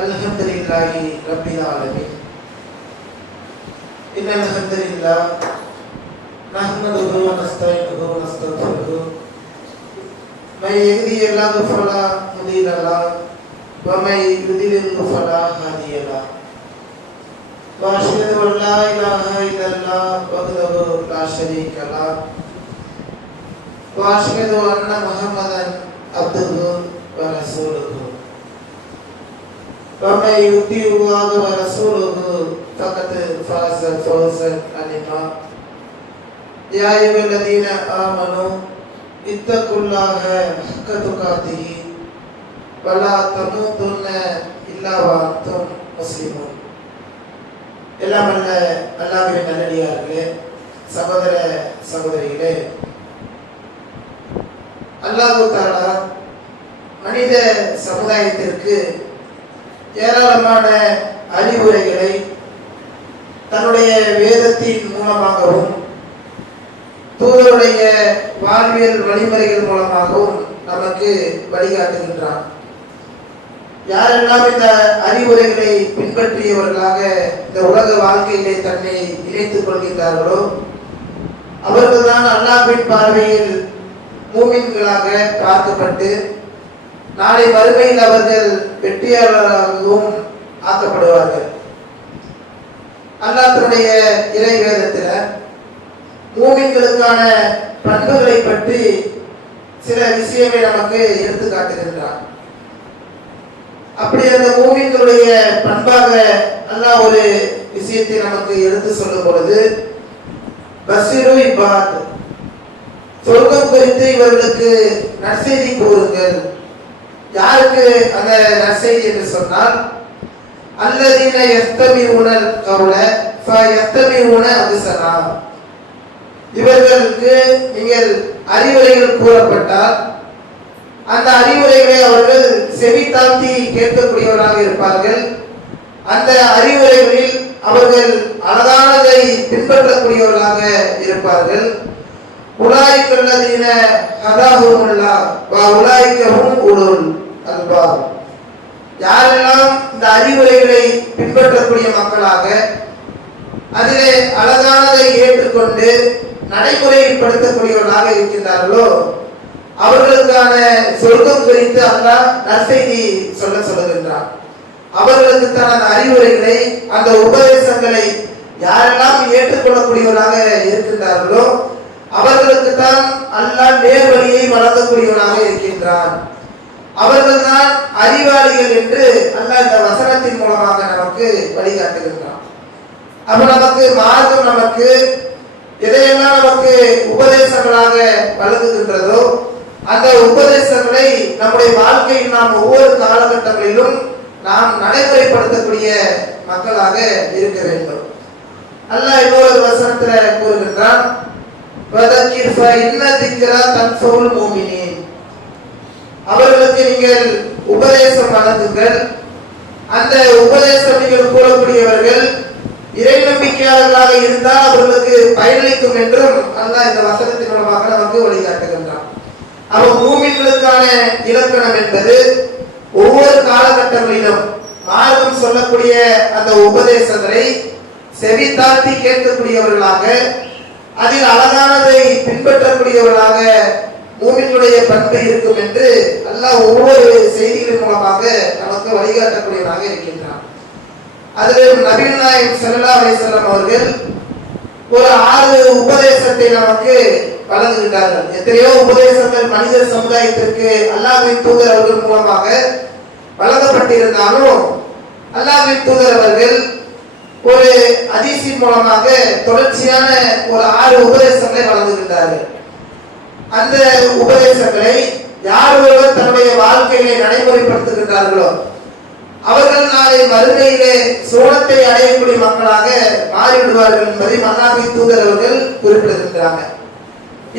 அல்ஹம்துலில்லாஹி ரப்பில் ஆலமீன். இன்னல் ஹம்துலில்லாஹ் நஹ்மதுஹு வ நஸ்தஈனுஹு வ நஸ்தக்ஃபிருஹு மை யஹ்திஹில்லாஹு ஃபலா முதில்ல லஹு வ மை யுத்லில்ஹு ஃபலா ஹாதிய லஹு வ அஷ்ஹது அன் லா இலாஹா இல்லல்லாஹ் வஹ்தஹு லா ஷரீக லஹு வ அஷ்ஹது அன்ன முஹம்மதன் அப்துஹு வ ரசூலுஹு وَمَن يُطِعِ اللَّهَ وَرَسُولَهُ فَقَدْ فَازَ فَوْزًا عَظِيمًا يَا أَيُّهَا الَّذِينَ آمَنُوا اتَّقُوا اللَّهَ حَقَّ تُقَاتِهِ وَلَا تَمُوتُنَّ إِلَّا وَأَنْتُمْ مُسْلِمُونَ. எல்லாம் வல்ல அல்லாஹ்வின் நல்லடியார்களே, சகோதர சகோதரிகளே, அல்லாஹ் தஆலா மனித சமுதாயத்திற்கு ஏராளமான அறிவுரைகளை தன்னுடைய வேதத்தின் மூலமாகவும் தூதருடைய வாழ்வியல் வழிமுறைகள் மூலமாகவும் நமக்கு வழிகாட்டுகின்றான். யாரெல்லாம் இந்த அறிவுரைகளை பின்பற்றியவர்களாக இந்த உலக வாழ்க்கையிலே தன்னை இணைத்துக் கொள்கின்றார்களோ அவர்கள்தான் அல்லாஹ்வின் பார்வையில் மூமின்களாக பார்க்கப்பட்டு நாளை மறுமையில் அவர்கள் வெற்றியாளராகவும் ஆக்கப்படுவார்கள். அல்லாஹ் தன்னுடைய இறை வேதத்தில் மூமின்களுக்கான பண்புகளை பற்றி சில விஷயங்களை நமக்கு எடுத்து காட்டுகின்றார். அப்படி அந்த மூமின்களுடைய பண்பாக அல்லாஹ் ஒரு விஷயத்தை நமக்கு எடுத்து சொல்லும் பொழுது பஸ்ஸிரு இபாத், சொர்க்கம் குறித்து இவர்களுக்கு நற்செய்தி கூறுங்கள். யாருக்கு அந்த நற்செய்தி என்று சொன்னால் அல்லதீன யஸ்தமிஊனல் கௌல ஃபயஸ்தமிஊன அஹ்ஸனா, இவர்களுக்கு நீங்கள் அறிவுரைகள் கூறப்பட்டால் அந்த அறிவுரைகளை அவர்கள் செவி தாழ்த்தி கேட்கக்கூடியவராக இருப்பார்கள். அந்த அறிவுரைகளில் அவர்கள் அழகானதை பின்பற்றக்கூடியவர்களாக இருப்பார்கள். உலாயிக அல்லதீன ஹதாஹுமுல்லாஹ் வ உலாயிக ஹும் உலுல் அல்பாப், யாரெல்லாம் இந்த அறிவுரைகளை பின்பற்றக்கூடிய மக்களாக அதிலே அழகானதை ஏற்றுக்கொண்டு நடைமுறைப்படுத்தக்கூடியவர்களாக இருக்கின்றார்களோ அவர்களுக்கான சொர்க்கம் குறித்து அல்லாஹ் நற்செய்தி சொல்லுகின்றார். அவர்களுக்கு தான் அந்த அறிவுரைகளை அந்த உபதேசங்களை யாரெல்லாம் ஏற்றுக்கொள்ளக்கூடியவராக இருக்கின்றார்களோ அவர்களுக்கு தான் அல்லாஹ் நேர்வழியை வழங்கக்கூடியவனாக இருக்கின்றான். அவர்கள் தான் அறிவாளிகள் என்று அல்லாஹ் இந்த வசனத்தின் மூலமாக நமக்கு வழிகாட்டுகின்றான். அப்ப நமக்கு மார்க்கம் நமக்கு எதையெல்லாம் நமக்கு உபதேசங்களாக வழங்குகின்றதோ அந்த உபதேசங்களை நம்முடைய வாழ்க்கையில் நாம் ஒவ்வொரு காலகட்டங்களிலும் நாம் நடைமுறைப்படுத்தக்கூடிய மக்களாக இருக்க வேண்டும். அல்லாஹ் இன்னொரு வசனத்துல கூறுகின்றான், அவர்களுக்கு நீங்கள் உபதேசம் வழங்குங்கள். அந்த உபதேசம் நீங்கள் கூறக்கூடியவர்கள் இறை நம்பிக்கையாளர்களாக இருந்தால் அவர்களுக்கு பயனளிக்கும் என்றும் அல்லாஹ் இந்த வசனத்தின் மூலமாக நமக்கு வழிகாட்டுகின்றான். அவ மூமின்களுக்கான இலக்கணம் என்பது ஒவ்வொரு காலகட்டங்களிலும் மார்க்கம் சொல்லக்கூடிய அந்த உபதேசங்களை செவி தாழ்த்தி கேட்கக்கூடியவர்களாக அதில் அழகானதை பின்பற்றக்கூடியவர்களாக மூமின்களுடைய பண்பு இருக்கும் என்று அல்லாஹ் ஒவ்வொரு செய்திகளின் மூலமாக நமக்கு வழிகாட்டக்கூடியவராக இருக்கின்றார். அதில் நபிகள் நாயகம் ஸல்லல்லாஹு அலைஹி வஸல்லம் அவர்கள் ஒரு 6 உபதேசத்தை நமக்கு வழங்குகின்றார்கள். எத்தனையோ உபதேசங்கள் மனித சமுதாயத்திற்கு அல்லாஹ்வின் தூதர் அவர்கள் மூலமாக வழங்கப்பட்டிருந்தாலும் அல்லாஹ்வின் தூதர் அவர்கள் ஒரு ஹதீஸின் மூலமாக தொடர்ச்சியான ஒரு 6 உபதேசங்களை வழங்குகின்றார்கள். அந்த உபதேசங்களை யார் ஒருவர் தன்னுடைய வாழ்க்கையை நடைமுறைப்படுத்துகின்றார்களோ அவர்கள் நாளை மறுமையிலே சோனத்தை அடையக்கூடிய மக்களாக மாறிவிடுவார்கள் என்பதை அல்லாஹ்வின் தூதர் அவர்கள் குறிப்பிடுகின்றாங்க.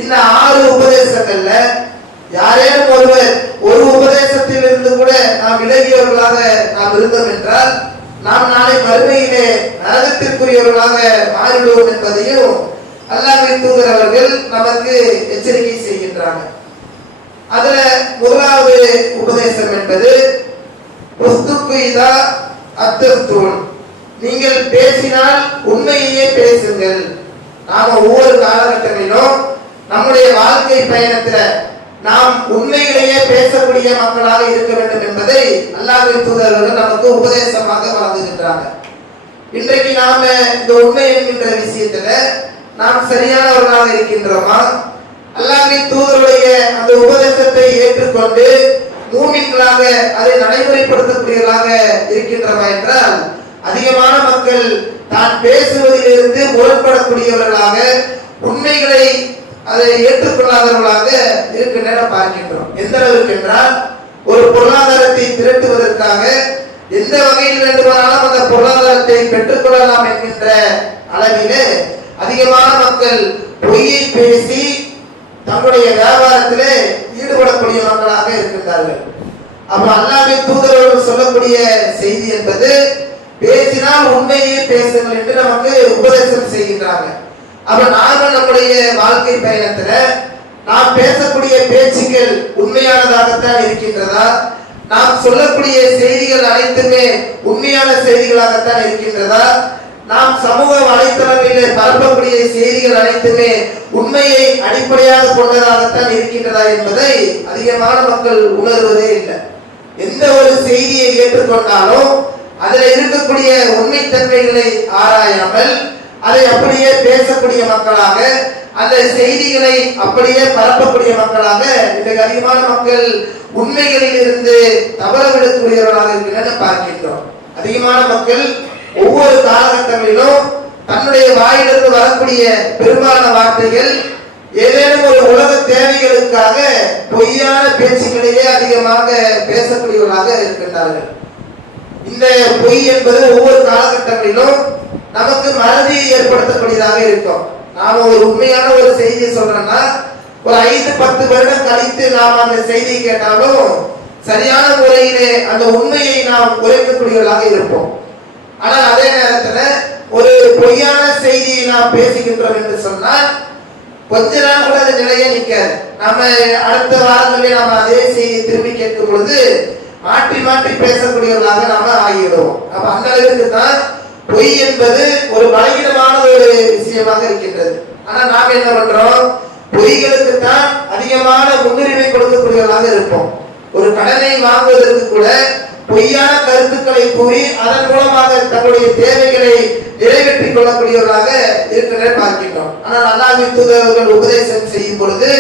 இந்த 6 உபதேசங்கள்ல யாரேனும் ஒருவர் ஒரு உபதேசத்தில் இருந்து கூட நாம் விலகியவர்களாக நாம் இருந்தோம் என்றால் நாம் நாளை மறுமையிலே நரகத்திற்குரியவர்களாக மாறிவிடுவோம் என்பதையும் அல்லாஹ்வின் தூதர் அவர்கள் நமக்கு எச்சரிக்கை செய்கின்றாங்க. அதுல முதலாவது உபதேசம் என்பது புஸ்துக்கு இதா அத்தூன், நீங்கள் பேசினால் உண்மையே பேசுங்கள். நாம ஒவ்வொரு காலகட்டங்களிலும் நம்முடைய வாழ்க்கை பயணத்துல நாம் உண்மைகளையே பேசக்கூடிய மக்களாக இருக்க வேண்டும் என்பதை அல்லாஹ்வின் தூதர்கள் நமக்கு உபதேசமாக வழங்குகின்றாங்க. இன்றைக்கு நாம இந்த உண்மை என்கின்ற விஷயத்துல நாம் சரியானவர்களாக இருக்கின்றோமா? அல்லாஹ்வின் தூதருடைய அந்த உபதேசத்தை ஏற்றுக்கொண்டு மூமின்களாக அதை நடைமுறைப்படுத்தக்கூடியவர்களாக இருக்கின்றோமா என்றால், அதிகமான மக்கள் தான் பேசுவதிலிருந்து முரண்படக்கூடியவர்களாக, உண்மைகளை அதை ஏற்றுக்கொள்ளாதவர்களாக இருக்கின்றன பார்க்கின்றோம். எந்த அளவுக்கு என்றால், ஒரு பொருளாதாரத்தை திரட்டுவதற்காக எந்த வகையில் வேண்டுமானாலும் அந்த பொருளாதாரத்தை பெற்றுக்கொள்ளலாம் என்கின்ற அளவிலே அதிகமான மக்கள் பொய்யை பேசி தங்களுடைய வியாபாரத்திலே ஈடுபடக்கூடிய மக்களாக இருக்கின்றார்கள். அப்ப அல்லாஹ்வின் தூதர்கள் சொல்லக்கூடிய செய்தி என்பது, பேசினால் உண்மையே பேசுங்கள் என்று நமக்கு உபதேசம் செய்கின்றாங்க. அப்ப நாங்கள் நம்முடைய வாழ்க்கை பயணத்துல நாம் பேசக்கூடிய பேச்சுக்கள் உண்மையானதாகத்தான் இருக்கின்றதா? நாம் சொல்லக்கூடிய செய்திகள் அனைத்துமே உண்மையான செய்திகளாகத்தான் இருக்கின்றதா? நாம் சமூக வலைத்தளங்களிலே பரப்பக்கூடிய செய்திகள் அனைத்துமே உண்மையை அடிப்படையாக கொண்டதாகத்தான் இருக்கின்றதா என்பதை அதிகமான மக்கள் உணர்வதே இல்லை. எந்த ஒரு செய்தியை ஏற்றுக்கொண்டாலும் அதில் இருக்கக்கூடிய உண்மைத்தன்மைகளை ஆராயாமல் அதை அப்படியே பேசக்கூடிய மக்களாக, அந்த செய்திகளை அப்படியே பரப்பக்கூடிய மக்களாக இன்றைக்கு அதிகமான மக்கள் உண்மைகளில் இருந்து தவறவிடக்கூடியவர்களாக இருக்கின்றன பார்க்கின்றோம். அதிகமான மக்கள் ஒவ்வொரு காலகட்டங்களிலும் தன்னுடைய வாயிலிருந்து வரக்கூடிய பெரும்பாலான வார்த்தைகள் ஏதேனும் ஒரு உலக தேவைகளுக்காக பொய்யான பேச்சுக்களையே அதிகமாக பேசக்கூடியவர்களாக இருக்கின்றார்கள். இந்த பொய் என்பது ஒவ்வொரு காலகட்டங்களிலும் நமக்கு மறதியை ஏற்படுத்தக்கூடியதாக இருக்கும். நாம ஒரு உண்மையான ஒரு செய்தியை சொல்றோம்னா ஒரு 5-10 வருடம் கழித்து நாம் அந்த செய்தியை கேட்டாலும் சரியான முறையிலே அந்த உண்மையை நாம் உரைக்கக்கூடியவர்களாக இருப்போம். ஆனால் அதே நேரத்துல ஒரு பொய்யான செய்தியை நாம் பேசுகின்றோம் என்று சொன்னால் கொஞ்ச நாள் கூட அது நிலையே நிற்காது. நம்ம அடுத்த வாரங்களிலே நாம அதே செய்தியை திரும்பி கேட்கும் பொழுது மாற்றி மாற்றி பேசக்கூடியவர்களாக நாம ஆகிவிடுவோம். அப்ப அந்த அளவுக்கு தான் பொய் என்பது ஒரு பலகீனமான ஒரு விஷயமாக இருக்கின்றது. ஆனா நாம் என்ன பண்றோம்? பொய்களுக்கு தான் அதிகமான முன்னுரிமை கொடுக்கக்கூடியவர்களாக இருப்போம். ஒரு கடனை வாங்குவதற்கு கூட பொய்யான கருத்துக்களை கூறி அதன் மூலமாக தங்களுடைய தேவைகளை நிறைவேற்றிக் கொள்ளக்கூடியவர்களாக இருக்கின்ற பார்க்கின்றோம். ஆனால் அல்லாஹ்வின் தூதர்கள் உபதேசம் செய்யும் பொழுது,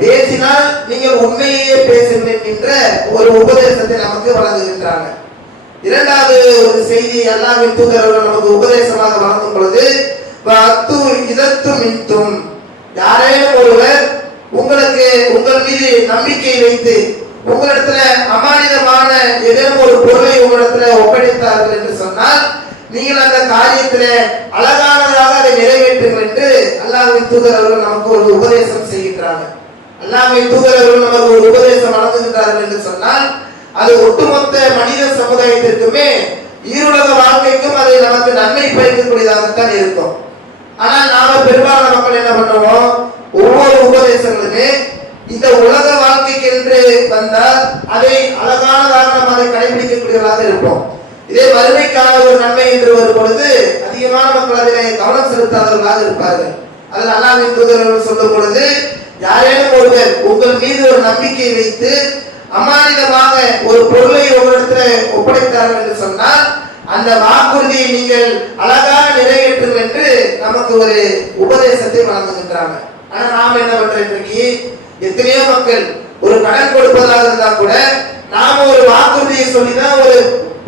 பேசினால் நீங்கள் உண்மையே பேசுங்கள் என்ற ஒரு உபதேசத்தை நமக்கு வழங்குகின்றாங்க. இரண்டாவது ஒரு செய்தி அல்லாஹ்வின் தூதர்கள் நமக்கு உபதேசமாக வழங்கும் பொழுது, யாரேனும் ஒருவர் உங்களுக்கு உங்கள் மீது நம்பிக்கை வைத்து உங்களிடத்துல அமானிதமான ஏதேனும் ஒரு பொருளை உங்களிடத்துல ஒப்படைத்தார்கள் என்று சொன்னால் நீங்கள் அந்த காரியத்திலே அழகானதாக அதை நிறைவேற்றுங்கள் என்று அல்லாஹ்வின் தூதர்கள் நமக்கு ஒரு உபதேசம் செய்கின்றாங்க. அல்லாஹ்வின் தூதர்கள் நமக்கு ஒரு உபதேசம் வழங்குகின்றார்கள் என்று சொன்னால் அது ஒட்டுமொத்த மனித சமுதாயத்திற்குமே ஈருலக வாழ்க்கைக்கும் அது நமக்கு நன்மை பயக்கக்கூடியதாகத்தான் இருக்கும். ஆனால் நாம பெரும்பாலான மக்கள் என்ன பண்ணுவோம்? ஒவ்வொரு உபதேசங்களுமே இந்த உலக வாழ்க்கைக்கு என்று வந்தால் அதை அழகானதாக நாம் அதை கடைபிடிக்கக்கூடியவர்களாக இருப்போம். இதே வறுமைக்காக ஒரு நன்மை என்று வரும் பொழுது அதிகமான மக்கள் அதிலே கவனம் செலுத்தாதவர்களாக இருப்பார்கள். அதில் அல்லாஹ்வின் தூதர்கள் சொல்லும் பொழுது, யாரேனும் ஒருவர் உங்கள் மீது ஒரு நம்பிக்கை வைத்து அமானிதமாக ஒரு பொருளை உங்களிடத்துல ஒப்படைத்தார்கள் என்று சொன்னால் அந்த வாக்குறுதியை நீங்கள் அழகாக நிறைவேற்றுங்கள் என்று நமக்கு ஒரு உபதேசத்தை வழங்குகின்றாங்க. ஆனா நாம என்ன பண்றோம்? இன்றைக்கு எத்தனையோ மக்கள் ஒரு கடன் கொடுப்பதாக இருந்தா கூட நாம ஒரு வாக்குறுதியை சொல்லிதான் ஒரு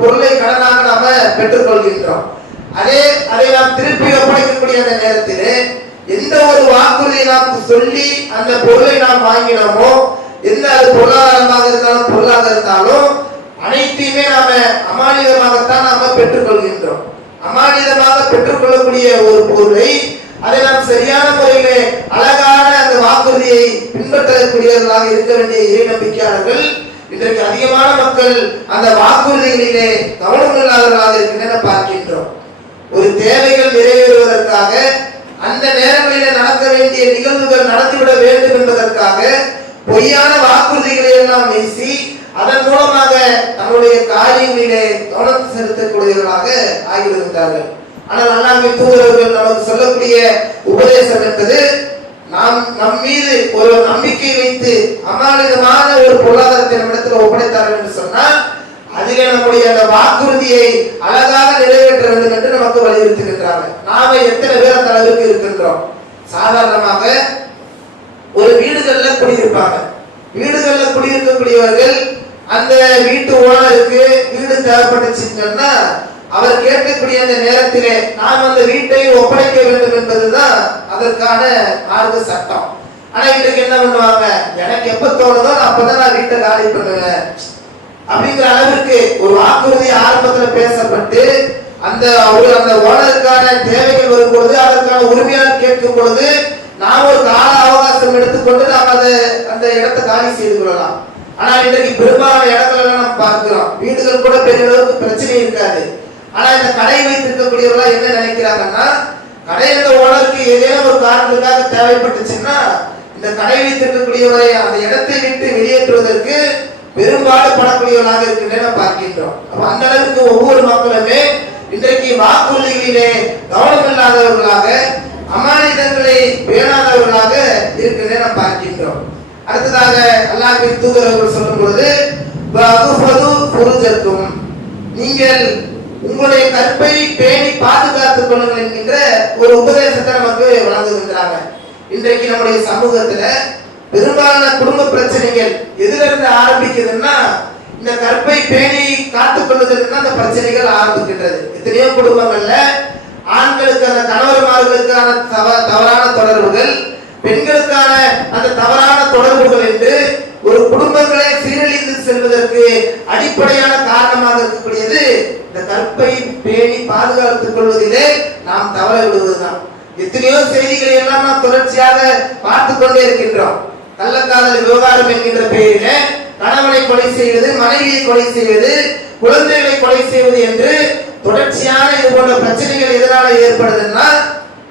பொருளை கடனாக நாம பெற்றுக் கொள்கின்றோம். அதை நாம் திருப்பி ஒப்படைக்கக்கூடிய அந்த நேரத்திலே எந்த ஒரு வாக்குறுதியை நாம் சொல்லி அந்த பொருளை நாம் வாங்கினோமோ, எந்த அது பொருளாதாரமாக இருந்தாலும் பொருளாக இருந்தாலும் அனைத்தையுமே நாம அமானிதமாகத்தான் நாம பெற்றுக் கொள்கின்றோம். அமானிதமாக பெற்றுக்கொள்ளக்கூடிய ஒரு பொருளை அதை நாம் சரியான முறையிலே அழகான அந்த வாக்குறுதியை பின்பற்றக்கூடியவர்களாக இருக்க வேண்டிய இறை நம்பிக்கையாளர்கள் இன்றைக்கு அதிகமான மக்கள் அந்த வாக்குறுதிகளிலே கவனம் இல்லாதவர்களாக இருக்கின்றன பார்க்கின்றோம். ஒரு தேவைகள் நிறைவேறுவதற்காக அந்த நேரங்களிலே நடக்க வேண்டிய நிகழ்வுகள் நடந்துவிட வேண்டும் என்பதற்காக பொய்யான வாக்குறுதிகளை எல்லாம் வீசி அதன் மூலமாக நம்முடைய காரியங்களிலே கவனம் செலுத்தக்கூடியவர்களாக ஆகிவிடுகின்றார்கள். ஆனால் அல்லாஹ்வின் தூதர்கள் நமக்கு சொல்லக்கூடிய உபதேசம் என்பது நம் மீது ஒரு நம்பிக்கை வைத்து அமானிதமான ஒரு பொருளாதாரத்தை நம்மிடத்தில் ஒப்படைத்தார்கள் என்று சொன்னால் அதிலே நம்முடைய அந்த வாக்குறுதியை அழகாக நிறைவேற்ற வேண்டும் என்று நமக்கு வலியுறுத்துகின்றார்கள். நாம எத்தனை பேர் அந்த அளவுக்கு இருக்கின்றோம்? சாதாரணமாக ஒரு வீடுகள்ல குடியிருப்பாங்க. வீடுகள்ல குடியிருக்கக்கூடியவர்கள் அந்த வீட்டு ஓனருக்கு வீடு தேவைப்பட்டுச்சுன்னா அவர் கேட்கக்கூடிய அந்த நேரத்திலே நாம் அந்த வீட்டை ஒப்படைக்க வேண்டும் என்பதுதான் அதற்கான மார்க்க சட்டம். ஆனா இன்றைக்கு என்ன பண்ணுவாங்க, எனக்கு எப்ப தோணுதோ அப்பதான் நான் வீட்டை காலி பண்ணுவேன் அப்படிங்கிற அளவிற்கு ஒரு வாக்குறுதி ஆரம்பத்துல பேசப்பட்டு அந்த ஓனருக்கான தேவைகள் வரும்பொழுது அதற்கான உரிமையாளர் கேட்கும் பொழுது நாம் ஒரு கால அவகாசம் எடுத்துக்கொண்டு நாம் அந்த இடத்தை காலி செய்து கொள்ளலாம். ஆனா இன்றைக்கு பெரும்பாலான இடங்கள் நாம் பார்க்கிறோம், வீடுகள் கூட பெரிய அளவுக்கு பிரச்சனை இருக்காது. ஆனா இந்த கடை வைத்திருக்கக்கூடியவர்கள் என்ன நினைக்கிறாங்கன்னா, கடையில ஓனருக்கு ஏதேனும் ஒரு காரணத்துக்காக தேவைப்பட்டுச்சுன்னா இந்த கடை வைத்திருக்கக்கூடியவரை அந்த இடத்தை விட்டு வெளியேற்றுவதற்கு பெரும்பாடுபடக்கூடியவர்களாக இருக்கின்றன பார்க்கின்றோம். அப்ப அந்த அளவுக்கு ஒவ்வொரு மக்களுமே இன்றைக்கு வாக்குறுதிகளிலே கவனம் இல்லாதவர்களாக அமானிதங்களை பேணாதவர்களாக இருக்கின்றன பார்க்கின்றோம். அடுத்ததாக அல்லாஹ்வின் தூதர் சொல்லும் பொழுது நீங்கள் உங்களுடைய கற்பை பேணி பாதுகாத்துக் கொள்ளுங்கள் என்கின்ற ஒரு உபதேசத்தை நமக்கு வழங்குகின்றாங்க. இன்றைக்கு நம்முடைய சமூகத்துல பெரும்பாலான குடும்ப பிரச்சனைகள் எதுல இருந்து ஆரம்பிக்குதுன்னா இந்த கற்பை பேணி காத்துக் கொள்வதற்கு அந்த பிரச்சனைகள் ஆரம்பிக்கின்றது. எத்தனையோ குடும்பங்கள்ல ஆண்களுக்கு அந்த கணவர்மார்களுக்கான தவறான தொடர்புகள், பெண்களுக்கான அந்த தவறான தொடர்புகள் என்று ஒரு குடும்பங்களை சீரழிந்து செல்வதற்கு அடிப்படையான காரணமாக இருக்கக்கூடியது இந்த கற்பை பேணி பாதுகாத்துக் கொள்வதிலே நாம் தவற விடுவதுதான். எத்தனையோ செய்திகளை எல்லாம் நாம் தொடர்ச்சியாக பார்த்து கொண்டே இருக்கின்றோம். கள்ளக்காதல் விவகாரம் என்கின்ற பெயரில கணவனை கொலை செய்வது, மனைவியை கொலை செய்வது, குழந்தைகளை கொலை செய்வது என்று தொடர்ச்சியான இது போன்ற பிரச்சனைகள் எதனால ஏற்படுதுன்னா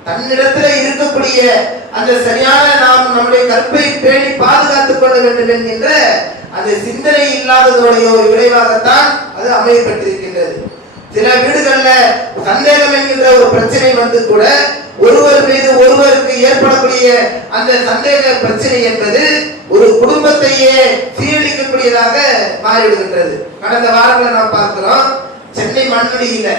தன்னிடத்துல இருக்கக்கூடிய அந்த சரியான நாம் நம்முடைய கற்பை பேணி பாதுகாத்துக் கொள்ள வேண்டும் என்கின்ற அந்த சிந்தனை இல்லாததோடைய ஒரு விளைவாகத்தான் அது அமையப்பட்டிருக்கின்றது. சில வீடுகள்ல சந்தேகம் என்கின்ற ஒரு பிரச்சனை வந்து கூட ஒருவர் மீது ஒருவருக்கு ஏற்படக்கூடிய அந்த சந்தேக பிரச்சனை என்பது ஒரு குடும்பத்தையே சீரழிக்கக்கூடியதாக மாறிவிடுகின்றது. கடந்த வாரங்களில் நாம் பார்க்கிறோம், சென்னை மண்வெளியில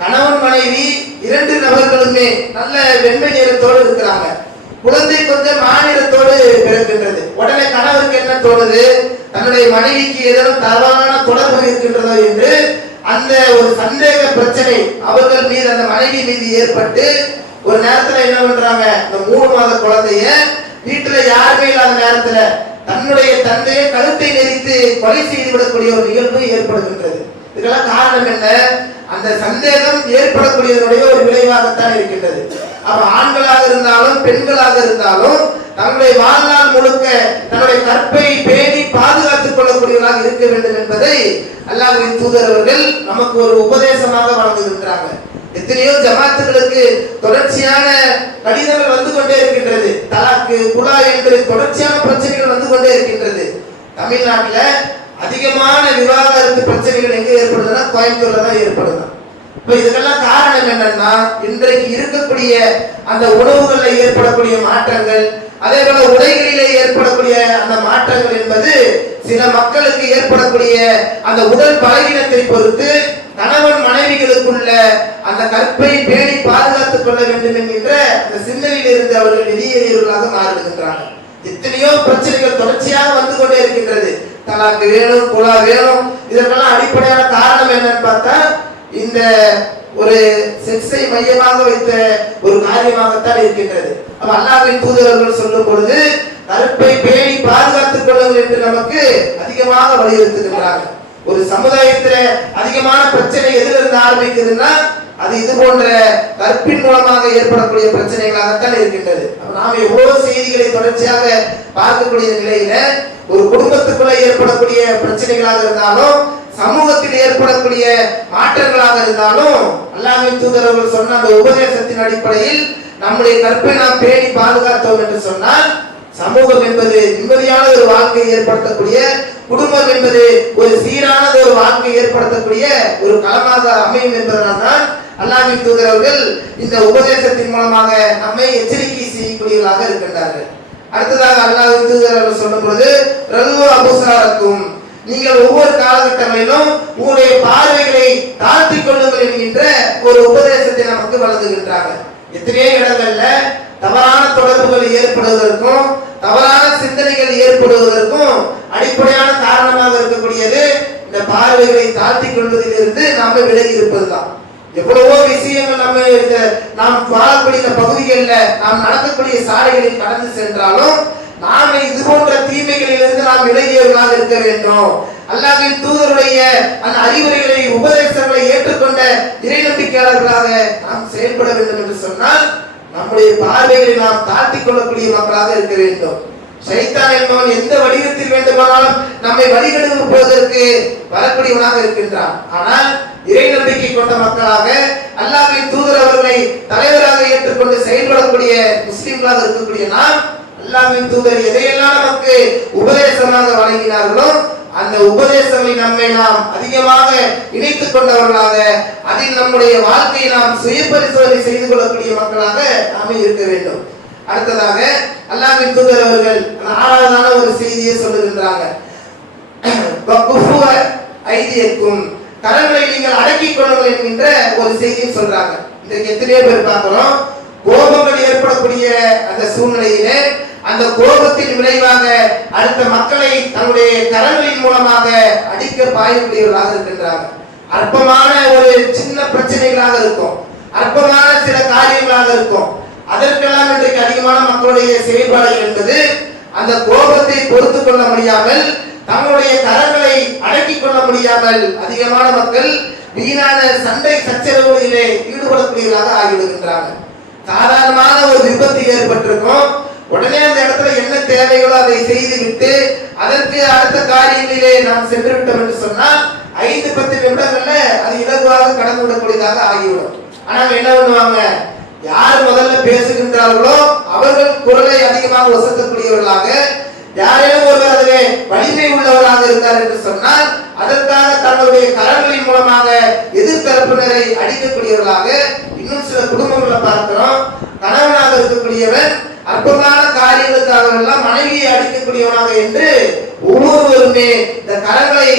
கணவன் மனைவி 2 நபர்களுமே நல்ல வெண்மை நிறத்தோடு இருக்கிறாங்க. குழந்தை கொஞ்சம் மாநிலத்தோடு பிறக்கின்றது. உடனே கணவருக்கு என்ன தோணுது, தன்னுடைய மனைவிக்கு ஏதேனும் தவறான தொடர்பு இருக்கின்றதோ என்று அந்த ஒரு சந்தேக பிரச்சனை அவர்கள் மீது, அந்த மனைவி மீது ஏற்பட்டு ஒரு நேரத்துல என்ன பண்றாங்க, இந்த 3 மாத குழந்தைய வீட்டுல யாருமே இல்லாத நேரத்துல தன்னுடைய தந்தையை கழுத்தை நெரித்து கொலை செய்து விடக்கூடிய ஒரு நிகழ்வு ஏற்படுகின்றது. இதெல்லாம் காரணம் என்ன, அந்த சந்தேகம் ஏற்படக்கூடியதனுடைய ஒரு விளைவாகத்தான் இருக்கின்றது. அப்ப ஆண்களாக இருந்தாலும் பெண்களாக இருந்தாலும் தங்களுடைய வாழ்நாள் முழுக்க தன்னுடைய கற்பை பேணி பாதுகாத்துக் கொள்ளக்கூடியவர்களாக இருக்க வேண்டும் என்பதை அல்லாஹ்வின் தூதர் அவர்கள் நமக்கு ஒரு உபதேசமாக வழங்குகின்றாங்க. எத்தனையோ ஜமாத்துகளுக்கு தொடர்ச்சியான கடிதங்கள் வந்து கொண்டே இருக்கின்றது. தலாக்கு, குலா என்று தொடர்ச்சியான பிரச்சனைகள் வந்து கொண்டே இருக்கின்றது. தமிழ்நாட்டில் அதிகமான விவாகரத்து பிரச்சனைகள் எங்க ஏற்படுதுன்னா கோயம்புத்தூர்ல தான் ஏற்படுது. இப்ப இதுக்கெல்லாம் காரணம் என்னன்னா இன்றைக்கு இருக்கக்கூடிய அந்த உணவுகளில் ஏற்படக்கூடிய மாற்றங்கள், அதே போல உடைகளிலே ஏற்படக்கூடிய அந்த மாற்றங்கள் என்பது சில மக்களுக்கு ஏற்படக்கூடிய அந்த உடல் பலவீனத்தை பொறுத்து கணவன் மனைவிகளுக்குள்ள அந்த கற்பை பேணி பாதுகாத்துக் கொள்ள வேண்டும் என்கின்ற அந்த சிந்தனையில் இருந்து அவர்கள் வெளியேறியவர்களாக மாறிடுகின்றாங்க. எத்தனையோ பிரச்சனைகள் தொடர்ச்சியாக வந்து கொண்டே இருக்கின்றது. தலாக்கு வேணும், குலா வேணும். இதற்கெல்லாம் அடிப்படையான காரணம் என்னன்னு பார்த்தா இந்த ஒரு செக்ஸை மையமாக வைத்த ஒரு காரியமாகத்தான் இருக்கின்றது. அப்ப அல்லாஹ்வின் தூதர்கள் சொல்லும் பொழுது கற்பை பேணி பாதுகாத்துக் கொள்ளுங்கள் என்று நமக்கு அதிகமாக வலியுறுத்துகின்றாங்க. ஒரு சமுதாயத்துல அதிகமான பிரச்சனை எதிலிருந்து ஆரம்பிக்குதுன்னா அது இது போன்ற கற்பின் மூலமாக ஏற்படக்கூடிய பிரச்சனைகளாகத்தான் இருக்கின்றது. நாம் எவ்வளவு செய்திகளை தொடர்ச்சியாக பார்க்கக்கூடிய நிலையில ஒரு குடும்பத்துக்குள்ள ஏற்படக்கூடிய பிரச்சனைகளாக இருந்தாலும், சமூகத்தில் ஏற்படக்கூடிய மாற்றங்களாக இருந்தாலும் அல்லாஹ்வின் தூதர்கள் சொன்ன அந்த உபதேசத்தின் அடிப்படையில் நம்முடைய கற்பை நாம் பேணி பாதுகாத்தோம் என்று சொன்னால் சமூகம் என்பது நிம்மதியான ஒரு வாழ்க்கையை ஏற்படுத்தக்கூடிய குடும்பம் என்பது ஒரு சீரான ஒரு வாழ்க்கை ஏற்படுத்தக்கூடிய ஒரு களமாக அமையும் என்பதனால்தான் அல்லாஹ்வின் தூதர் அவர்கள் இந்த உபதேசத்தின் மூலமாக நம்மை எச்சரிக்கை செய்யக்கூடியவர்களாக இருக்கின்றார்கள். அடுத்ததாக அல்லாஹ்வின் தூதர் அவர்கள் சொல்லும் பொழுது ரகு அபுசாரக்கும், நீங்கள் ஒவ்வொரு காலகட்டங்களிலும் உங்களுடைய பார்வைகளை தாழ்த்திக் கொள்ளுங்கள் என்கின்ற ஒரு உபதேசத்தை நமக்கு வழங்குகின்றாங்க. எத்தனையோ இடங்கள்ல தவறான தொடர்புகள் ஏற்படுவதற்கும் தவறான சிந்தனைகள் ஏற்படுவதற்கும் அடிப்படையான காரணமாக இருக்கக்கூடியது இந்த பார்வைகளை தாழ்த்திக் கொள்வதிலிருந்து நாம விலகி இருப்பதுதான். எவ்வளவோ விஷயங்கள் நாம் வாழக்கூடிய பகுதிகளில் நாம் நடக்கக்கூடிய சாலைகளில் கடந்து சென்றாலும் நாம இது போன்ற தீமைகளிலிருந்து நாம் விலகியவர்களாக இருக்க வேண்டும். அல்லாஹ்வின் தூதருடைய அந்த அறிவுரைகளை உபதேசங்களை ஏற்றுக்கொண்ட இறை நம்பிக்கையாளர்களாக நாம் செயல்பட வேண்டும் என்று சொன்னால் நம்முடைய பார்வைகளை நாம் தாழ்த்திக் கொள்ளக்கூடிய மக்களாக இருக்க வேண்டும். சைத்தான் என்பவன் எந்த வடிவத்தில் வேண்டுமானாலும் நம்மை வழிகெடுப்பதற்கு வரக்கூடியவனாக இருக்கின்றான். ஆனால் இறை நம்பிக்கை கொண்ட மக்களாக அல்லாஹ்வின் தூதர் அவர்களை தலைவராக ஏற்றுக்கொண்டு செயல்படக்கூடிய முஸ்லிம்களாக இருக்கக்கூடிய நாம் அல்லாஹ்வின் தூதர் எதையெல்லாம் நமக்கு உபதேசமாக வழங்கினார்களோ அந்த உபதேசங்களை நம்மை நாம் அதிகமாக இணைத்துக் கொண்டவர்களாக அதில் நம்முடைய வாழ்க்கையை நாம் சுய பரிசோதனை செய்து கொள்ளக்கூடிய மக்களாக நாம இருக்க வேண்டும். அடுத்ததாக அல்லாஹ்வின் தூதர் அவர்கள் ஆறாவதான ஒரு செய்தியை சொல்லுகின்றாங்க. ஐதியக்கும், கரங்களை நீங்கள் அடக்கிக் கொள்ளுங்கள் என்கின்ற ஒரு செய்தியை சொல்றாங்க. இன்றைக்கு எத்தனையோ பேர் பார்க்கிறோம், கோபங்கள் ஏற்படக்கூடிய அந்த சூழ்நிலையிலே அந்த கோபத்தின் விளைவாக அடுத்த மக்களை தன்னுடைய கரங்களின் மூலமாக அடிக்க பாயக்கூடியவர்களாக இருக்கின்றாங்க. அற்பமான ஒரு சின்ன பிரச்சனைகளாக இருக்கும், அற்பமான சில காரியங்களாக இருக்கும். அதற்கெல்லாம் இன்றைக்கு அதிகமான மக்களுடைய செயல்பாடுகள் என்பது அந்த கோபத்தை பொறுத்துக் கொள்ள முடியாமல் தங்களுடைய கரங்களை அடக்கிக் கொள்ள முடியாமல் அதிகமான மக்கள் வீணான சண்டை சச்சரவுகளிலே ஈடுபடக்கூடியவர்களாக ஆகிவிடுகின்றாங்க. சாதாரணமான ஒரு விபத்து ஏற்பட்டிருக்கும், உடனே அந்த இடத்துல என்ன தேவைகளோ அதை செய்து விட்டு அதற்கு அடுத்த காரியங்களிலே நாம் சென்று விட்டோம் என்று சொன்னால் 5-10 நிமிடங்கள்ல அது இலகுவாக கடந்து விடக்கூடியதாக ஆகிவிடும். ஆனா என்ன பண்ணுவாங்க, யார் முதல்ல பேசுகின்றார்களோ அவர்கள் குரலை அதிகமாக ஒசத்தக்கூடியவர்களாக, யாரேனும் ஒருவர் அதிலே வலிமை உள்ளவராக இருந்தார் என்று சொன்னால் அதற்காக தன்னுடைய கரங்களின் மூலமாக எதிர்த்தரப்பினரை அடிக்கக்கூடியவர்களாக. இன்னும் சில குடும்பங்களை பார்க்கிறோம், கணவனாக இருக்கக்கூடியவன் அற்பமான காரியங்களுக்காக எல்லாம் மனைவியை அடிக்கக்கூடியவனாக என்று ஒவ்வொருவருமே இந்த கரங்களை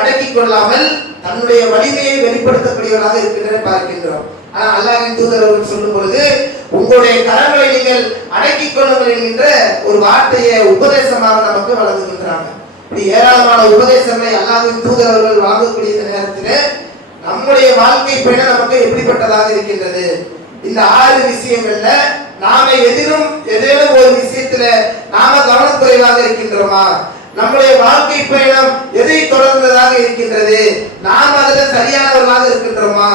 அடக்கிக் கொள்ளாமல் தன்னுடைய வலிமையை வெளிப்படுத்தக்கூடியவராக இருக்கின்றன பார்க்கின்றோம். ஆனா அல்லாஹ்வின் தூதர் அவர்கள் சொல்லும் பொழுது உங்களுடைய கரங்களை நீங்கள் அடக்கிக் கொள்ளுங்கள் என்கின்ற ஒரு வார்த்தையை உபதேசமாக நமக்கு வழங்குகின்றாங்க. இப்படி ஏராளமான உபதேசங்களை அல்லாஹ்வின் தூதர் அவர்கள் வழங்கக்கூடிய நேரத்தில் நம்முடைய வாழ்க்கை பயணம் நமக்கு எப்படிப்பட்டதாக இருக்கின்றது? இந்த 6 விஷயங்கள்ல நாம ஏதேனும் ஒரு விஷயத்துல நாம கவனக்குறைவாக இருக்கின்றோமா? நம்முடைய வாழ்க்கை பயணம் எதை தொடர்ந்ததாக இருக்கின்றது? நாம் அதில் சரியானவர்களாக இருக்கின்றோமா?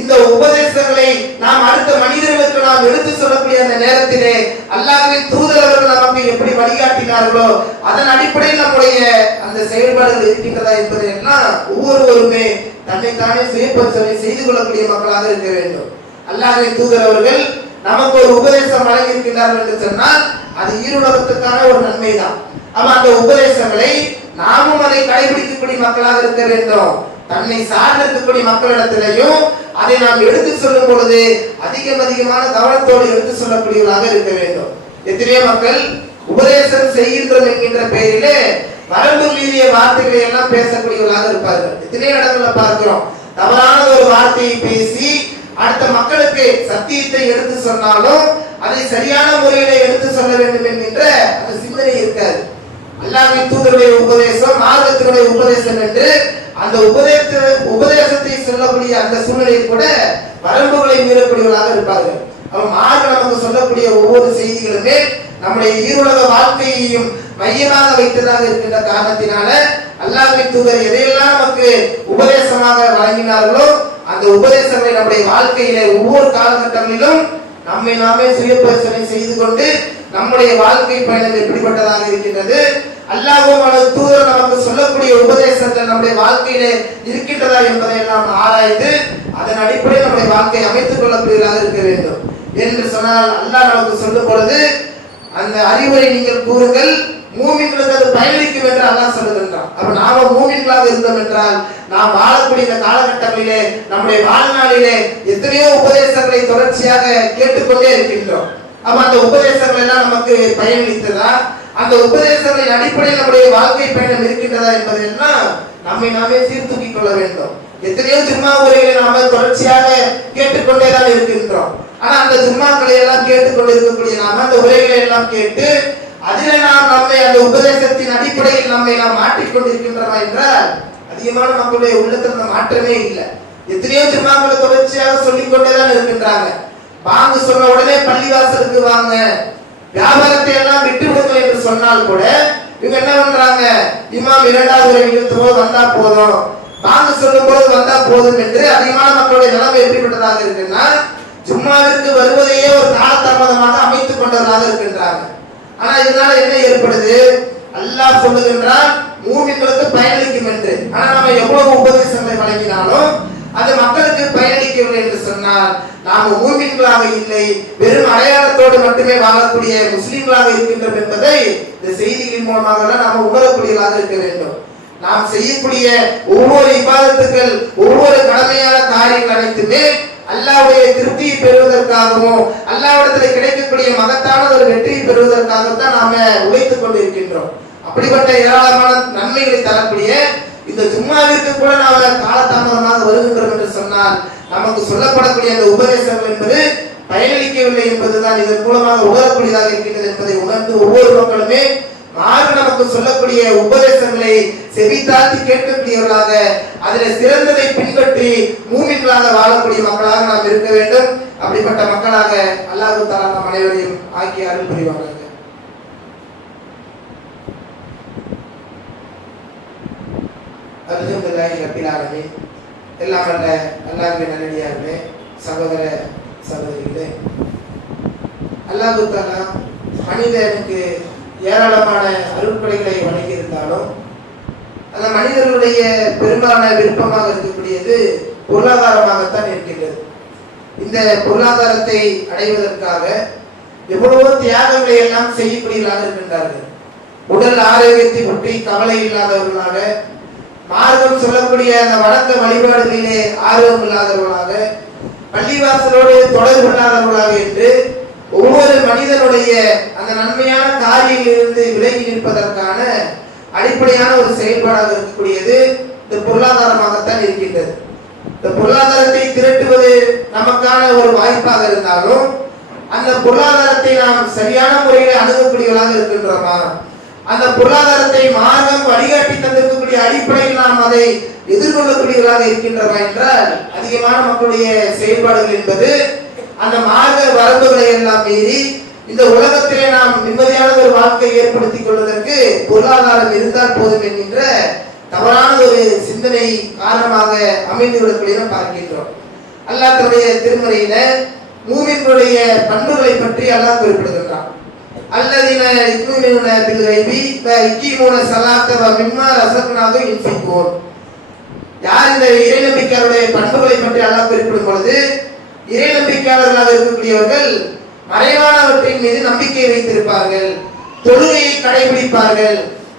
இந்த உபதேசங்களை நாம் அடுத்த மனிதர்களுக்கு நாம் எடுத்து சொல்லக்கூடிய அந்த நேரத்திலே அல்லாஹ்வின் தூதர் அவர்கள் நமக்கு எப்படி வழிகாட்டினார்களோ அதன் அடிப்படையில் நம்முடைய அந்த செயல்பாடுகள் இருக்கின்றதா என்பதை எல்லாம் ஒவ்வொருவருமே தன்னைத்தானே சுய பரிசோதனை செய்து கொள்ளக்கூடிய மக்களாக இருக்க வேண்டும். அல்லாஹ்வின் தூதர் அவர்கள் நமக்கு ஒரு உபதேசம் வழங்கி இருக்கின்றார்கள் என்று சொன்னால் அது ஈருலகத்துக்கான ஒரு நன்மை தான். ஆமா, அந்த உபதேசங்களை நாமும் அதை கடைபிடிக்கக்கூடிய மக்களாக இருக்க வேண்டும். தன்னை சார்ந்து இருக்கக்கூடிய மக்களிடத்திலையும் அதை நாம் எடுத்து சொல்லும் பொழுது அதிகமான கவனத்தோடு எடுத்து சொல்லக்கூடியவர்களாக இருக்க வேண்டும். எத்தனையோ மக்கள் உபதேசம் செய்கின்றோம் என்கின்ற பெயரிலே வரம்பு மீறிய வார்த்தைகளை எல்லாம் பேசக்கூடியவர்களாக இருப்பார்கள். எத்தனையோ இடங்கள்ல பார்க்கிறோம், தவறான ஒரு வார்த்தையை பேசி அடுத்த மக்களுக்கு சத்தியத்தை எடுத்து சொன்னாலும் அதை சரியான முறையில எடுத்து சொல்ல வேண்டும் என்கின்ற அந்த சிந்தனை இருக்காது. அல்லாஹ்வின் தூதருடைய உபதேசம் மார்க்கத்தினுடைய உபதேசம் என்று அந்த உபதேசத்தை சொல்லக்கூடிய அந்த சூழ்நிலையில் கூட வரம்புகளை மீறக்கூடியவர்களாக இருப்பார்கள். அவன் மார்க்கம் நமக்கு சொல்லக்கூடிய ஒவ்வொரு செய்திகளுமே நம்முடைய ஈருலக வாழ்க்கையையும் மையமாக வைத்ததாக இருக்கின்ற காரணத்தினால அல்லாஹ்வின் தூதர் எதையெல்லாம் நமக்கு உபதேசமாக வழங்கினார்களோ அந்த உபதேசங்களை நம்முடைய வாழ்க்கையிலே ஒவ்வொரு காலகட்டங்களிலும் நம்மை நாமே சுய பரிசோதனை செய்து கொண்டு நம்முடைய வாழ்க்கை பயணம் எப்படிப்பட்டதாக இருக்கின்றது, அல்லாஹ்வும் அவனது தூதர் நமக்கு சொல்லக்கூடிய உபதேசங்கள் நம்முடைய வாழ்க்கையிலே இருக்கின்றதா என்பதை எல்லாம் ஆராய்ந்து அதன் அடிப்படையில் நம்முடைய வாழ்க்கையை அமைத்துக் கொள்ளக்கூடியதாக இருக்க வேண்டும் என்று சொன்னால் அல்லாஹ் நமக்கு சொல்லும் பொழுது அந்த அறிவுரை நீங்கள் கூறுங்கள், மூமின்களுக்கு அது பயனளிக்கும் என்று அல்லாஹ் சொல்லுகின்றான். அப்ப நாம மூமின்களாக இருந்தோம் என்றால் நாம் வாழக்கூடிய இந்த காலகட்டங்களிலே நம்முடைய வாழ்நாளிலே எத்தனையோ உபதேசங்களை தொடர்ச்சியாக கேட்டுக்கொண்டே இருக்கின்றோம். அப்ப அந்த உபதேசங்கள் எல்லாம் நமக்கு பயனளித்ததா, அந்த உபதேசங்களின் அடிப்படையில் நம்முடைய வாழ்க்கை பயணம் இருக்கின்றதா என்பதெல்லாம் நம்மை நாமே சீர்தூக்கிக் கொள்ள வேண்டும். எத்தனையோ ஜும்மா உரைகளை நாம தொடர்ச்சியாக கேட்டுக்கொண்டேதான் இருக்கின்றோம். ஆனா அந்த ஜும்மாக்களை எல்லாம் கேட்டுக்கொண்டு இருக்கக்கூடிய நாம அந்த உரைகளை எல்லாம் கேட்டு அதில நாம் நம்மை அந்த உபதேசத்தின் அடிப்படையில் நம்மை நாம் மாற்றிக்கொண்டிருக்கின்றோமா என்றால் அதிகமான மக்களுடைய உள்ளத்தில் அந்த மாற்றமே இல்லை. எத்தனையோ ஜும்மாக்களை தொடர்ச்சியாக சொல்லிக் கொண்டேதான் இருக்கின்றாங்க. வாங்க சொன்ன உடனே பள்ளிவாசலுக்கு வாங்க, வியாபாரத்தை எல்லாம் விட்டு விடுங்கள் என்று சொன்னால் கூட இவங்க என்ன பண்றாங்க, இமாம் இரண்டாவது உரை நிகழ்த்தும் போது வந்தா போதும், வாங்க சொல்லும் போது வந்தா போதும் என்று அதிகமான மக்களுடைய நிலைமை எப்படிப்பட்டதாக இருக்குன்னா ஜும்மாவிற்கு வருவதையே ஒரு காலதாமதமாக அமைத்துக் கொண்டவர்களாக இருக்கின்றாங்க. ஆனா இதனால என்ன ஏற்படுது, அல்லாஹ் சொல்லுகின்றான் மூமின்களுக்கு பயனளிக்கும் என்று. ஆனா நம்ம எவ்வளவு உபதேசங்களை வழங்கினாலும் அது மக்களுக்கு பயனளிக்கவில்லை என்று சொன்னால் நாம் மூமின்களாக இல்லை, வெறும் அடையாளத்தோடு மட்டுமே வாழக்கூடிய முஸ்லிம்களாக இருக்கின்றோம் என்பதை இந்த செய்திகளின் மூலமாக நாம் உணரக்கூடியதாக இருக்க வேண்டும். நாம் செய்யக்கூடிய ஒவ்வொரு இபாதத்துக்கள், ஒவ்வொரு கடமையான காரியங்கள் அனைத்துமே அல்லாஹ்வுடைய திருப்தியை பெறுவதற்காகவும் அல்லாஹ்விடத்தில் கிடைக்கக்கூடிய மகத்தான ஒரு வெற்றியை பெறுவதற்காகத்தான் நாம உழைத்துக் கொண்டிருக்கின்றோம். அப்படிப்பட்ட ஏராளமான நன்மைகளை தரக்கூடிய இந்த ஜும்மாவிற்கு கூட நாம காலதாமதமாக வருகின்றோம் என்று சொன்னால் நமக்கு சொல்லப்படக்கூடிய அந்த உபதேசங்கள் என்பது பயனளிக்கவில்லை என்பதுதான் இதன் மூலமாக உணரக்கூடியதாக இருக்கின்றது என்பதை உணர்ந்து ஒவ்வொரு மக்களுமே மாறு நமக்கு சொல்லக்கூடிய உபதேசங்களை செவித்தாழ்த்தி கேட்கக்கூடியவர்களாக அதில் சிறந்ததை பின்பற்றி மூமின்களாக வாழக்கூடிய மக்களாக நாம் இருக்க வேண்டும். அப்படிப்பட்ட மக்களாக அல்லாஹ் தஆலா நம் அனைவரையும் ஆக்கி அருள் புரிவார்கள். அல்ஹம்துலில்லாஹி ரப்பில் ஆலமீன். எல்லாம் வல்ல அல்லாஹ்வின் நல்லடியார்களே, சகோதர சகோதரிகளே, அல்லாஹ் தஆலா மனிதனுக்கு ஏராளமான அருட்படைகளை வழங்கி இருந்தாலும் அந்த மனிதர்களுடைய பெரும்பாலான விருப்பமாக இருக்கக்கூடியது பொருளாதாரமாகத்தான் இருக்கின்றது. இந்த பொருளாதாரத்தை அடைவதற்காக எவ்வளவோ தியாகங்களை எல்லாம் செய்யக்கூடியவர்களாக இருக்கின்றார்கள். உடல் ஆரோக்கியத்தை பற்றி கவலை இல்லாதவர்களாக, மார்க்கம் சொல்லக்கூடிய அந்த வணக்க வழிபாடுகளிலே ஆர்வம் இல்லாதவர்களாக, பள்ளிவாசலோடு தொடர்பு இல்லாதவர்களாக என்று ஒவ்வொரு மனிதனுடைய அந்த நன்மையான காரியங்களிலிருந்து விலகி நிற்பதற்கான அடிப்படையான ஒரு செயல்பாடாக இருக்கக்கூடியது இந்த பொருளாதாரமாகத்தான் இருக்கின்றது. இந்த பொருளாதாரத்தை திரட்டுவது நமக்கான ஒரு வாய்ப்பாக இருந்தாலும் அந்த பொருளாதாரத்தை நாம் சரியான முறையில் அணுகக்கூடியவர்களாக இருக்கின்றோமா, அந்த பொருளாதாரத்தை மார்க்கம் வழிகாட்டி தந்திருக்கக்கூடிய அடிப்படையில் நாம் அதை எதிர்கொள்ளக்கூடியவர்களாக இருக்கின்றோமா என்றால் அதிகமான மக்களுடைய செயல்பாடுகள் என்பது அந்த மார்க்க வரம்புகளை எல்லாம் மீறி இந்த உலகத்திலே நாம் நிம்மதியான ஒரு வாழ்க்கையை ஏற்படுத்திக் கொள்வதற்கு பொருளாதாரம் இருந்தால் போதும் என்கின்ற தவறான ஒரு சிந்தனை காரணமாக அமைந்துவிடக்கூடிய பார்க்கின்றோம். அல்லாஹ் தன்னுடைய திருமறையில மூமின்களுடைய பண்புகளை பற்றி அல்லாஹ் குறிப்பிடுகின்றான். அல்லதீன யுமினூன பில் கைபி வ யுகீமூன ஸலாத்த வ மிம்மா ரஸக்னாஹும் யுன்ஃபிகூன். யார் இந்த இறை நம்பிக்கையாளருடைய பண்புகளை பற்றி அல்லாஹ் குறிப்பிடும் பொழுது இறை நம்பிக்கையாளர்களாக இருக்கக்கூடியவர்கள் மறைவானவற்றின் மீது நம்பிக்கை வைத்திருப்பார்கள், தொழுகையை கடைபிடிப்பார்கள்,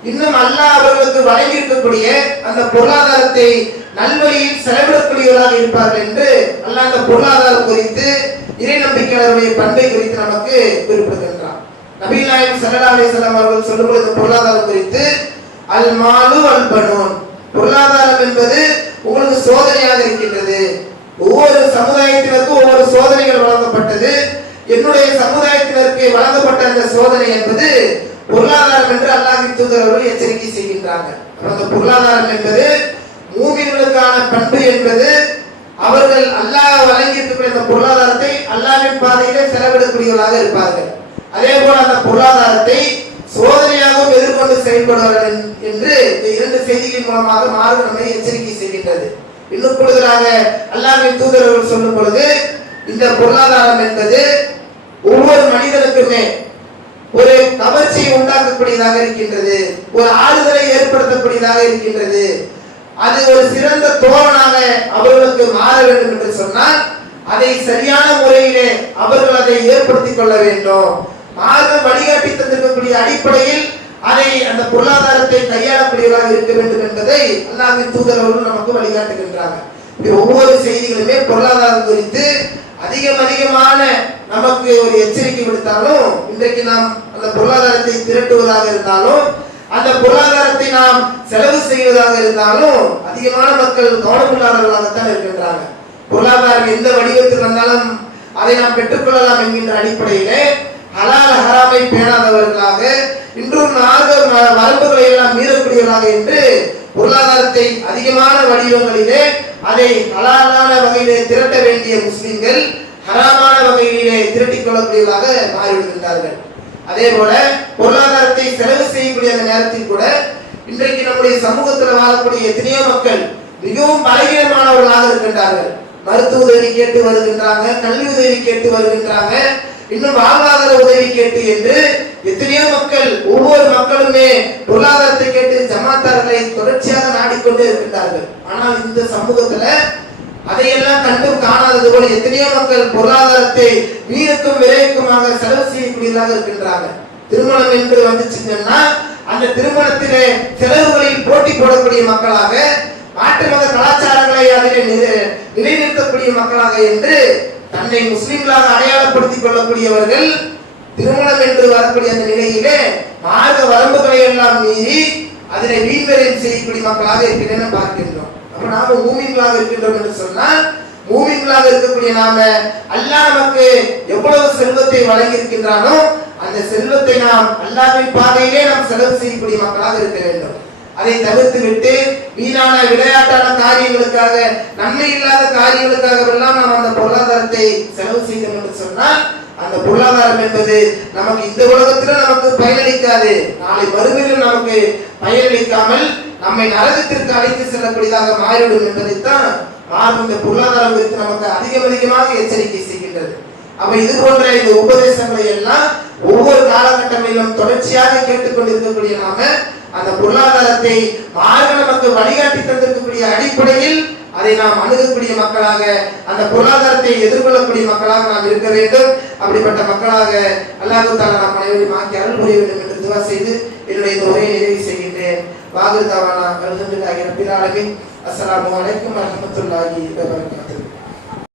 இன்னும் அல்லாஹ் அவர்களுக்கு வழங்கி இருக்கக்கூடிய அந்த பொருளாதாரத்தை நல்வழியில் செலவிடக்கூடியவர்களாக இருப்பார்கள் என்று அல்லாஹ் அந்த பொருளாதாரம் குறித்து இறை நம்பிக்கையாளருடைய பண்பை குறித்து நமக்கு குறிப்பிடுகின்றார். நபிகள் நாயகம் ஸல்லல்லாஹு அலைஹி வஸல்லம் அவர்கள் சொல்லும்போது இந்த பொருளாதாரம் குறித்து அல் மாலு அல் பனூன், பொருளாதாரம் என்பது உங்களுக்கு சோதனையாக இருக்கின்றது. ஒவ்வொரு சமுதாயத்தினருக்கும் ஒவ்வொரு சோதனைகள் வழங்கப்பட்டது. என்னுடைய சமுதாயத்தினருக்கு வழங்கப்பட்ட அந்த சோதனை என்பது பொருளாதாரம் என்று அல்லாஹ்வின் தூதர் அவர்கள் எச்சரிக்கை செய்கின்றாங்க. அந்த பொருளாதாரம் என்பது மூமின்களுக்கான பண்பு என்பது அவர்கள் அல்லாஹ் வழங்கி இருக்கக்கூடிய அந்த பொருளாதாரத்தை அல்லாஹ்வின் பாதையிலே செலவிடக்கூடியவர்களாக இருப்பார்கள். அதே போல அந்த பொருளாதாரத்தை சோதனையாகவும் எதிர்கொண்டு செயல்படுவார்கள் என்று இந்த இரண்டு செய்திகளின் மூலமாக மார்க்கம் நம்மை எச்சரிக்கை செய்கின்றது. இன்னும் கூடுதலாக அல்லாஹ்வின் தூதர் அவர்கள் சொல்லும் பொழுது இந்த பொருளாதாரம் என்பது ஒவ்வொரு மனிதனுக்குமே ஒரு கவர்ச்சியை உண்டாக்கக்கூடியதாக இருக்கின்றது, ஒரு ஆறுதலை ஏற்படுத்தக்கூடியதாக இருக்கின்றது. அது ஒரு சிறந்த தோழனாக அவர்களுக்கு மாற வேண்டும் என்று சொன்னால் அதை சரியான முறையிலே அவர்கள் அதை ஏற்படுத்திக் கொள்ள வேண்டும். மார்க்கம் வழிகாட்டி தந்திருக்கக்கூடிய அடிப்படையில் அதை அந்த பொருளாதாரத்தை கையாளக்கூடியவராக இருக்க வேண்டும் என்பதை அல்லாஹ்வின் தூதர் அவர்கள் நமக்கு வழிகாட்டுகின்றாங்க. ஒவ்வொரு செய்திகளுமே பொருளாதாரம் குறித்து அதிகமான நமக்கு ஒரு எச்சரிக்கை விடுத்தாலும், இன்றைக்கு நாம் அந்த பொருளாதாரத்தை திரட்டுவதாக இருந்தாலும், அந்த பொருளாதாரத்தை நாம் செலவு செய்வதாக இருந்தாலும் அதிகமான மக்கள் கவனமில்லாதவர்களாகத்தான் இருக்கின்றாங்க. பொருளாதாரம் எந்த வடிவத்தில் வந்தாலும் அதை நாம் பெற்றுக்கொள்ளலாம் என்கின்ற அடிப்படையிலே ஹலால் ஹராமை பேணாதவர்களாக, இன்றும் வரம்புகளை எல்லாம் மீறக்கூடியவர்களாக என்று பொருளாதாரத்தை அதிகமான வடிவங்களிலே அதை ஹலாலான வகையிலே திரட்ட வேண்டிய முஸ்லிம்கள் ஹராமான வகையிலே திரட்டிக் கொள்ளக்கூடியவர்களாக மாறிவிடுகின்றார்கள். அதே போல பொருளாதாரத்தை செலவு செய்யக்கூடிய அந்த நேரத்தில் கூட இன்றைக்கு நம்முடைய சமூகத்தில் வாழக்கூடிய எத்தனையோ மக்கள் மிகவும் பலகீனமானவர்களாக இருக்கின்றார்கள். மருத்துவ உதவி கேட்டு வருகின்றாங்க, கல்வி உதவி கேட்டு வருகின்றாங்க, இன்னும் வாழ்வாதார உதவி கேட்டு என்று எத்தனையோ மக்கள், ஒவ்வொரு மக்களுமே பொருளாதாரத்தை கேட்டு ஜமாத்தார்களை தொடர்ச்சியாக நாடிக்கொண்டே இருக்கின்றார்கள். ஆனால் இந்த சமூகத்துல அதையெல்லாம் கண்டும் காணாதது போல எத்தனையோ மக்கள் பொருளாதாரத்தை வீணுக்கும் விரைவுக்குமாக செலவு செய்யக்கூடியதாக இருக்கின்றாங்க. திருமணம் என்று வந்துச்சுங்கன்னா அந்த திருமணத்திலே செலவுகளில் போட்டி போடக்கூடிய மக்களாக, மாற்று மத கலாச்சாரங்களை அதிலே நிலைநிறுத்தக்கூடிய மக்களாக என்று தன்னை முஸ்லிம்களாக அடையாளப்படுத்திக் கொள்ளக்கூடியவர்கள் திருமணம் என்று வரக்கூடிய அந்த நிலையிலே மார்க்க வரம்புகளை எல்லாம் மீறி அதனை வீண்வரையும் செய்யக்கூடிய மக்களாக இருக்கின்றன பார்க்கின்றோம். அப்ப நாம மூமின்களாக இருக்கின்றோம் என்று சொன்னால், மூமின்களாக இருக்கக்கூடிய நாம அல்லாஹ் நமக்கு எவ்வளவு செல்வத்தை வழங்கி இருக்கின்றானோ அந்த செல்வத்தை நாம் அல்லாஹ்வின் பாதையிலே நாம் செலவு செய்யக்கூடிய மக்களாக இருக்க வேண்டும். அதை தவிர்த்து விட்டு வீணான விளையாட்டான காரியங்களுக்காக, நன்மை இல்லாத காரியங்களுக்காக எல்லாம் நாம் அந்த பொருளாதாரத்தை செலவு செய்தோம் என்று சொன்னால் அந்த பொருளாதாரம் என்பது நமக்கு இந்த உலகத்துல நமக்கு பயனளிக்காது, நாளை மறுமையில் நமக்கு பயனளிக்காமல் நம்மை நரகத்திற்கு அழைத்து செல்லக்கூடியதாக மாறிவிடும் என்பதைத்தான் இந்த பொருளாதாரம் குறித்து நமக்கு அதிகமாக எச்சரிக்கை செய்கின்றது. அப்ப இது போன்ற இந்த உபதேசங்களை எல்லாம் ஒவ்வொரு காலகட்டங்களிலும் தொடர்ச்சியாக கேட்டுக்கொண்டிருக்கக்கூடிய நாம அந்த பொருளாதாரத்தை மார்க்க நமக்கு வழிகாட்டி தந்திருக்கக்கூடிய அடிப்படையில் அதை நாம் அணுகக்கூடிய மக்களாக, அந்த பொருளாதாரத்தை எதிர்கொள்ளக்கூடிய மக்களாக நாம் இருக்க வேண்டும். அப்படிப்பட்ட மக்களாக அல்லாஹ் தஆலா நம் அனைவரையும் ஆக்கி அருள் புரிய வேண்டும் என்று துஆ செய்து என்னுடைய இந்த உரையை நிறைவு செய்கின்றேன். வாகிர் தவானா அல்ஹம்துலில்லாஹி ரப்பில் ஆலமீன். அஸ்ஸலாமு அலைக்கும் வரஹ்மத்துல்லாஹி வபரகாத்துஹு.